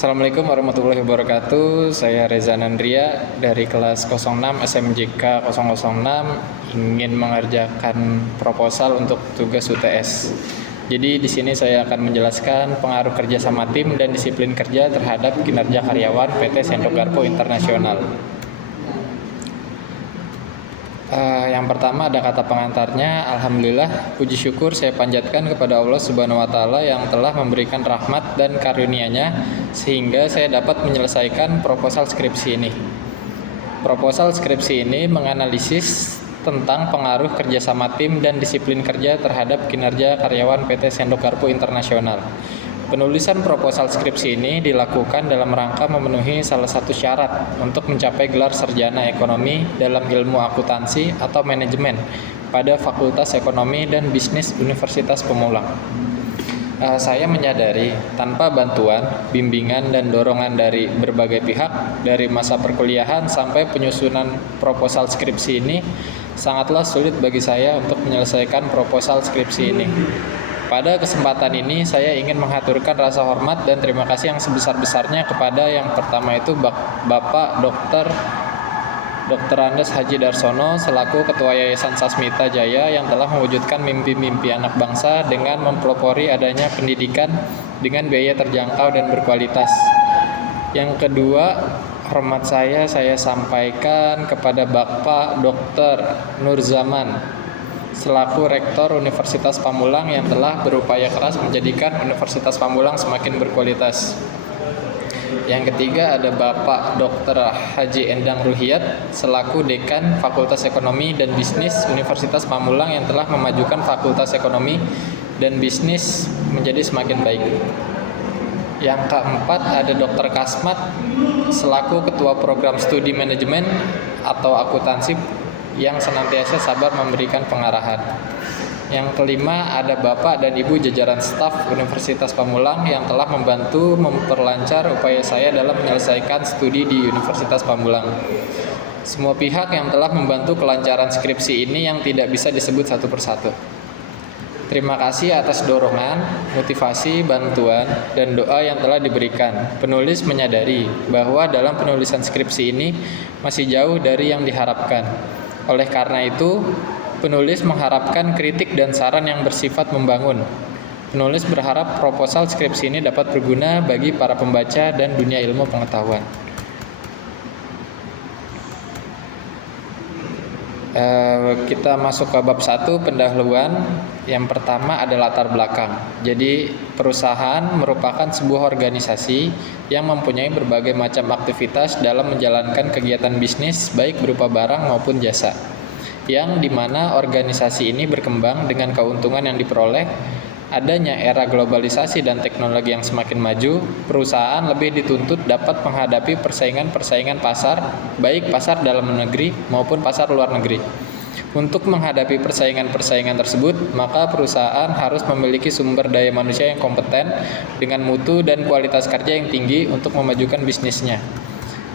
Assalamualaikum warahmatullahi wabarakatuh. Saya Reza Nandria dari kelas 06 SMJK 006 ingin mengerjakan proposal untuk tugas UTS. Jadi di sini saya akan menjelaskan pengaruh kerja sama tim dan disiplin kerja terhadap kinerja karyawan PT Sendok Garpu Internasional. Yang pertama ada kata pengantarnya. Alhamdulillah, puji syukur saya panjatkan kepada Allah Subhanahu wa taala yang telah memberikan rahmat dan karunia-Nya sehingga saya dapat menyelesaikan proposal skripsi ini. Proposal skripsi ini menganalisis tentang pengaruh kerjasama tim dan disiplin kerja terhadap kinerja karyawan PT Sendok Garpu Internasional. Penulisan proposal skripsi ini dilakukan dalam rangka memenuhi salah satu syarat untuk mencapai gelar sarjana ekonomi dalam ilmu akuntansi atau manajemen pada Fakultas Ekonomi dan Bisnis Universitas Pamulang. Saya menyadari tanpa bantuan, bimbingan, dan dorongan dari berbagai pihak, dari masa perkuliahan sampai penyusunan proposal skripsi ini, sangatlah sulit bagi saya untuk menyelesaikan proposal skripsi ini. Pada kesempatan ini, saya ingin menghaturkan rasa hormat dan terima kasih yang sebesar-besarnya kepada yang pertama itu Bapak Dr. Andes Haji Darsono selaku Ketua Yayasan Sasmita Jaya yang telah mewujudkan mimpi-mimpi anak bangsa dengan mempelopori adanya pendidikan dengan biaya terjangkau dan berkualitas. Yang kedua, hormat saya sampaikan kepada Bapak Dr. Nur Zaman selaku Rektor Universitas Pamulang yang telah berupaya keras menjadikan Universitas Pamulang semakin berkualitas. Yang ketiga ada Bapak Dr. Haji Endang Ruhiyat selaku Dekan Fakultas Ekonomi dan Bisnis Universitas Pamulang yang telah memajukan Fakultas Ekonomi dan Bisnis menjadi semakin baik. Yang keempat ada Dr. Kasmat selaku Ketua Program Studi Manajemen atau Akuntansi yang senantiasa sabar memberikan pengarahan. Yang kelima ada Bapak dan Ibu jajaran staf Universitas Pamulang yang telah membantu memperlancar upaya saya dalam menyelesaikan studi di Universitas Pamulang. Semua pihak yang telah membantu kelancaran skripsi ini yang tidak bisa disebut satu persatu. Terima kasih atas dorongan, motivasi, bantuan, dan doa yang telah diberikan. Penulis menyadari bahwa dalam penulisan skripsi ini masih jauh dari yang diharapkan. Oleh karena itu, penulis mengharapkan kritik dan saran yang bersifat membangun. Penulis berharap proposal skripsi ini dapat berguna bagi para pembaca dan dunia ilmu pengetahuan. Kita masuk ke bab 1, pendahuluan. Yang pertama ada latar belakang. Jadi perusahaan merupakan sebuah organisasi yang mempunyai berbagai macam aktivitas dalam menjalankan kegiatan bisnis baik berupa barang maupun jasa, yang dimana organisasi ini berkembang dengan keuntungan yang diperoleh. Adanya era globalisasi dan teknologi yang semakin maju, perusahaan lebih dituntut dapat menghadapi persaingan pasar, baik pasar dalam negeri maupun pasar luar negeri. Untuk menghadapi persaingan tersebut, maka perusahaan harus memiliki sumber daya manusia yang kompeten dengan mutu dan kualitas kerja yang tinggi untuk memajukan bisnisnya.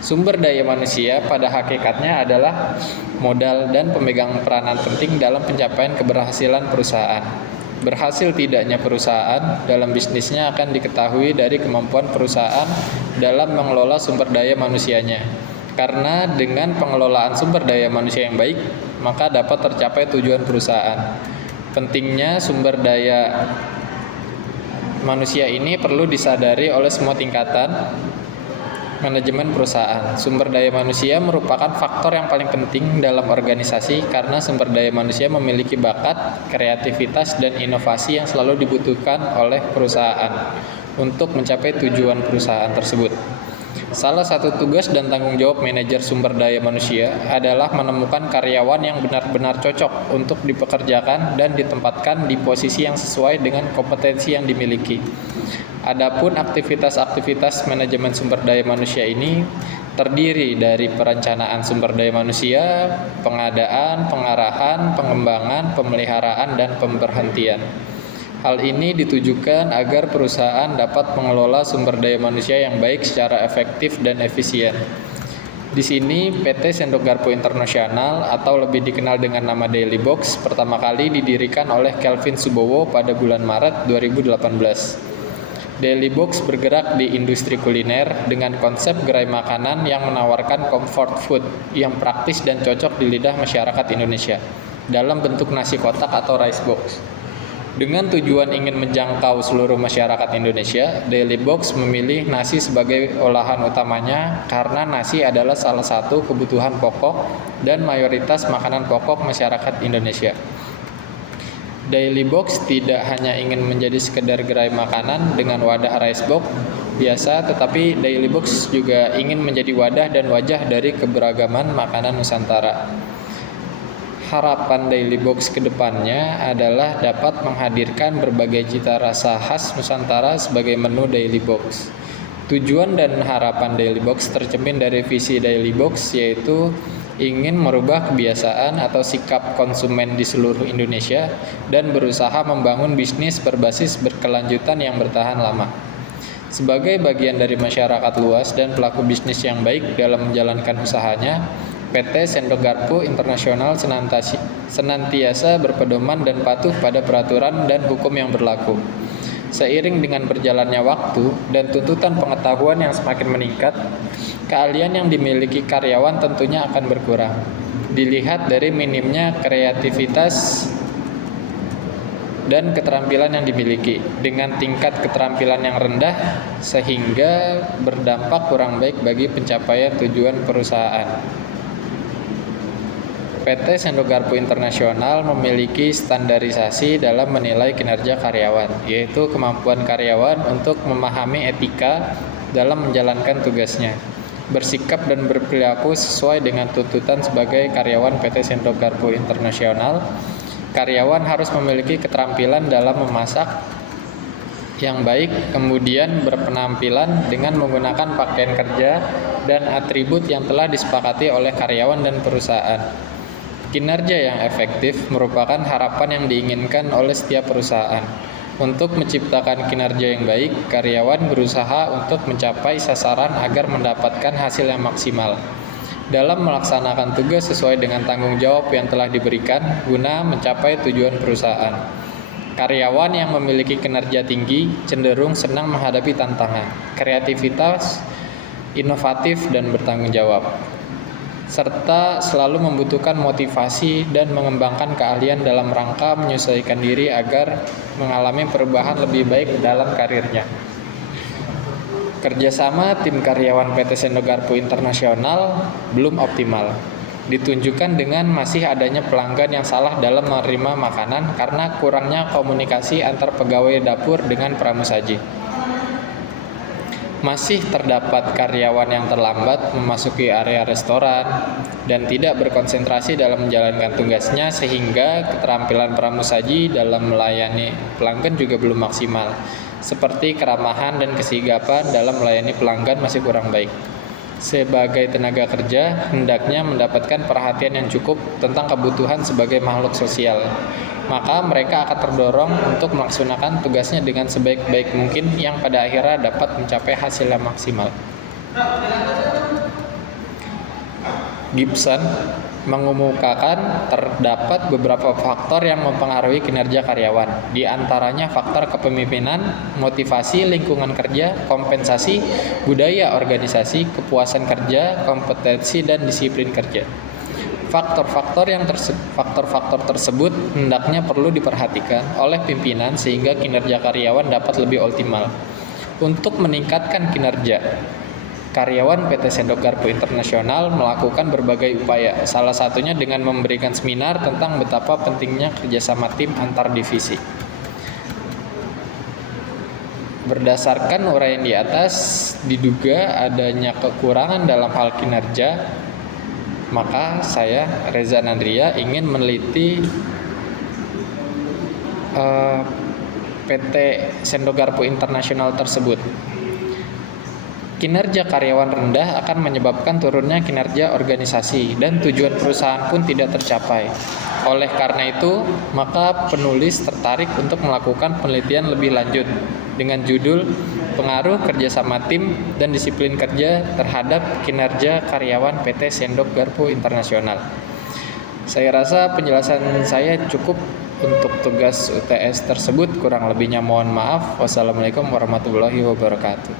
Sumber daya manusia pada hakikatnya adalah modal dan pemegang peranan penting dalam pencapaian keberhasilan perusahaan. Berhasil tidaknya perusahaan dalam bisnisnya akan diketahui dari kemampuan perusahaan dalam mengelola sumber daya manusianya. Karena dengan pengelolaan sumber daya manusia yang baik, maka dapat tercapai tujuan perusahaan. Pentingnya sumber daya manusia ini perlu disadari oleh semua tingkatan manajemen perusahaan. Sumber daya manusia merupakan faktor yang paling penting dalam organisasi karena sumber daya manusia memiliki bakat, kreativitas, dan inovasi yang selalu dibutuhkan oleh perusahaan untuk mencapai tujuan perusahaan tersebut. Salah satu tugas dan tanggung jawab manajer sumber daya manusia adalah menemukan karyawan yang benar-benar cocok untuk dipekerjakan dan ditempatkan di posisi yang sesuai dengan kompetensi yang dimiliki. Adapun aktivitas-aktivitas manajemen sumber daya manusia ini terdiri dari perencanaan sumber daya manusia, pengadaan, pengarahan, pengembangan, pemeliharaan, dan pemberhentian. Hal ini ditujukan agar perusahaan dapat mengelola sumber daya manusia yang baik secara efektif dan efisien. Di sini PT Sendok Garpu Internasional atau lebih dikenal dengan nama Daily Box pertama kali didirikan oleh Kelvin Subowo pada bulan Maret 2018. Daily Box bergerak di industri kuliner dengan konsep gerai makanan yang menawarkan comfort food yang praktis dan cocok di lidah masyarakat Indonesia dalam bentuk nasi kotak atau rice box. Dengan tujuan ingin menjangkau seluruh masyarakat Indonesia, Daily Box memilih nasi sebagai olahan utamanya karena nasi adalah salah satu kebutuhan pokok dan mayoritas makanan pokok masyarakat Indonesia. Daily Box tidak hanya ingin menjadi sekedar gerai makanan dengan wadah rice box biasa, tetapi Daily Box juga ingin menjadi wadah dan wajah dari keberagaman makanan Nusantara. Harapan Daily Box ke depannya adalah dapat menghadirkan berbagai cita rasa khas Nusantara sebagai menu Daily Box. Tujuan dan harapan Daily Box tercermin dari visi Daily Box, yaitu ingin merubah kebiasaan atau sikap konsumen di seluruh Indonesia dan berusaha membangun bisnis berbasis berkelanjutan yang bertahan lama. Sebagai bagian dari masyarakat luas dan pelaku bisnis yang baik dalam menjalankan usahanya, PT Sendok Garpu Internasional senantiasa berpedoman dan patuh pada peraturan dan hukum yang berlaku. Seiring dengan berjalannya waktu dan tuntutan pengetahuan yang semakin meningkat, keahlian yang dimiliki karyawan tentunya akan berkurang. Dilihat dari minimnya kreativitas dan keterampilan yang dimiliki, dengan tingkat keterampilan yang rendah sehingga berdampak kurang baik bagi pencapaian tujuan perusahaan. PT Sendok Garpu Internasional memiliki standarisasi dalam menilai kinerja karyawan, yaitu kemampuan karyawan untuk memahami etika dalam menjalankan tugasnya, bersikap dan berperilaku sesuai dengan tuntutan sebagai karyawan PT Sendok Garpu Internasional. Karyawan harus memiliki keterampilan dalam memasak yang baik, kemudian berpenampilan dengan menggunakan pakaian kerja dan atribut yang telah disepakati oleh karyawan dan perusahaan. Kinerja yang efektif merupakan harapan yang diinginkan oleh setiap perusahaan. Untuk menciptakan kinerja yang baik, karyawan berusaha untuk mencapai sasaran agar mendapatkan hasil yang maksimal dalam melaksanakan tugas sesuai dengan tanggung jawab yang telah diberikan guna mencapai tujuan perusahaan. Karyawan yang memiliki kinerja tinggi cenderung senang menghadapi tantangan, kreativitas, inovatif, dan bertanggung jawab, serta selalu membutuhkan motivasi dan mengembangkan keahlian dalam rangka menyesuaikan diri agar mengalami perubahan lebih baik dalam karirnya. Kerjasama tim karyawan PT Sendok Garpu Internasional belum optimal, ditunjukkan dengan masih adanya pelanggan yang salah dalam menerima makanan karena kurangnya komunikasi antar pegawai dapur dengan pramusaji. Masih terdapat karyawan yang terlambat memasuki area restoran dan tidak berkonsentrasi dalam menjalankan tugasnya, sehingga keterampilan pramusaji dalam melayani pelanggan juga belum maksimal, seperti keramahan dan kesigapan dalam melayani pelanggan masih kurang baik. Sebagai tenaga kerja, hendaknya mendapatkan perhatian yang cukup tentang kebutuhan sebagai makhluk sosial. Maka mereka akan terdorong untuk melaksanakan tugasnya dengan sebaik-baik mungkin yang pada akhirnya dapat mencapai hasil yang maksimal. Gibson mengemukakan terdapat beberapa faktor yang mempengaruhi kinerja karyawan, di antaranya faktor kepemimpinan, motivasi, lingkungan kerja, kompensasi, budaya organisasi, kepuasan kerja, kompetensi, dan disiplin kerja. Faktor-faktor tersebut hendaknya perlu diperhatikan oleh pimpinan sehingga kinerja karyawan dapat lebih optimal. Untuk meningkatkan kinerja, karyawan PT Sendok Garpu Internasional melakukan berbagai upaya, salah satunya dengan memberikan seminar tentang betapa pentingnya kerjasama tim antar divisi. Berdasarkan uraian di atas, diduga adanya kekurangan dalam hal kinerja, maka saya, Reza Nandria, ingin meneliti PT Sendok Garpu Internasional tersebut. Kinerja karyawan rendah akan menyebabkan turunnya kinerja organisasi dan tujuan perusahaan pun tidak tercapai. Oleh karena itu, maka penulis tertarik untuk melakukan penelitian lebih lanjut dengan judul Pengaruh Kerjasama Tim dan Disiplin Kerja Terhadap Kinerja Karyawan PT Sendok Garpu Internasional. Saya rasa penjelasan saya cukup untuk tugas UTS tersebut. Kurang lebihnya mohon maaf. Wassalamualaikum warahmatullahi wabarakatuh.